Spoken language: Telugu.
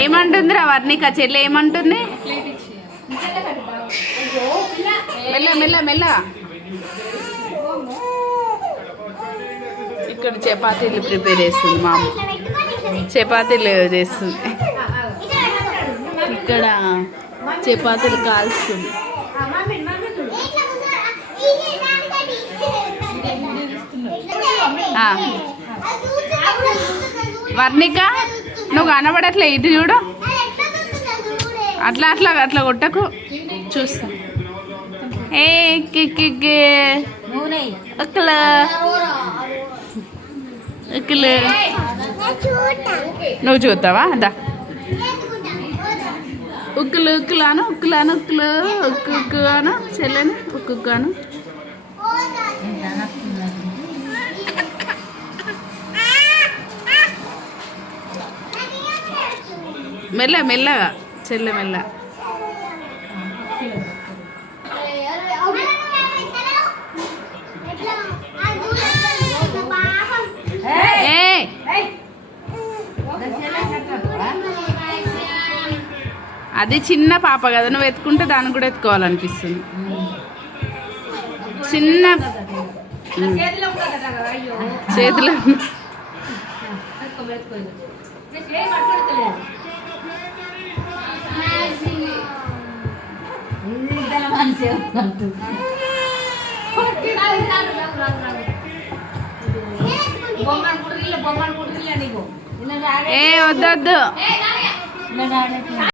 ఏమంటుందిరా వర్ణిక చెల్లి ఏమంటుంది? మెల్ల మెల్ల మెల్ల. ఇక్కడ చపాతీలు ప్రిపేర్ చేస్తుంది మా అమ్మ. చపాతీలు చేస్తుంది ఇక్కడ. చపాతీలు కాల్స్తుంది. వర్ణిక నువ్వు కనబడట్లే, ఇటు చూడు. అట్లా అట్లా అట్లా కొట్టకు, చూస్తా. ఏ నువ్వు చూస్తావా? అదా ఉక్కులు ఉక్కులు అను, ఉక్కులు అను, ఉక్కులు ఉక్కు ఉక్కు అను, చెల్లెని ఉక్కు ఉక్కు అను. మెల్ల మెల్లగా చెల్లె మెల్ల. అది చిన్న పాప కదా, నువ్వు ఎత్తుకుంటే దాన్ని కూడా ఎత్తుకోవాలనిపిస్తుంది. చిన్న చేతిలో ఏ వద్దొద్దు.